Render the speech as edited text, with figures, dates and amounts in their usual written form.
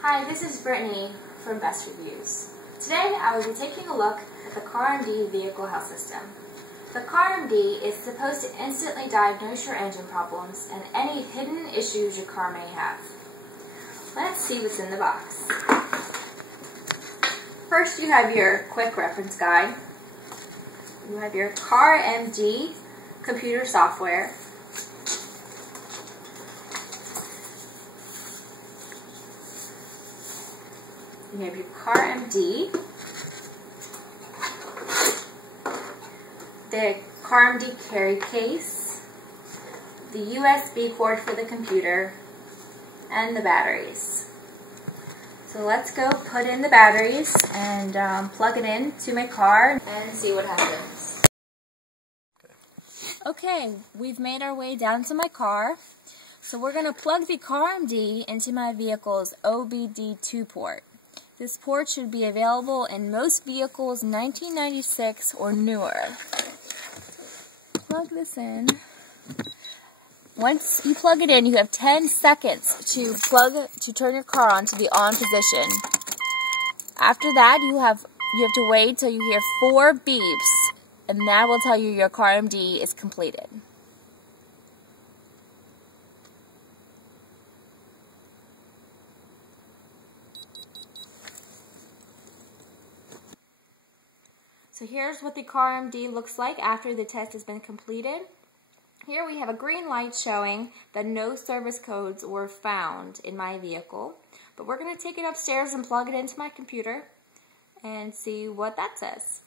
Hi, this is Brittany from Best Reviews. Today I will be taking a look at the CarMD Vehicle Health System. The CarMD is supposed to instantly diagnose your engine problems and any hidden issues your car may have. Let's see what's in the box. First, you have your quick reference guide. You have your CarMD computer software. You have your CarMD, the CarMD carry case, the USB cord for the computer, and the batteries. So let's go put in the batteries and plug it in to my car and see what happens. Okay, we've made our way down to my car. So we're going to plug the CarMD into my vehicle's OBD2 port. This port should be available in most vehicles 1996 or newer. Plug this in. Once you plug it in, you have 10 seconds to turn your car on to the on position. After that, you have to wait till you hear 4 beeps, and that will tell you your CarMD is completed. So here's what the CarMD looks like after the test has been completed. Here we have a green light showing that no service codes were found in my vehicle. But we're going to take it upstairs and plug it into my computer and see what that says.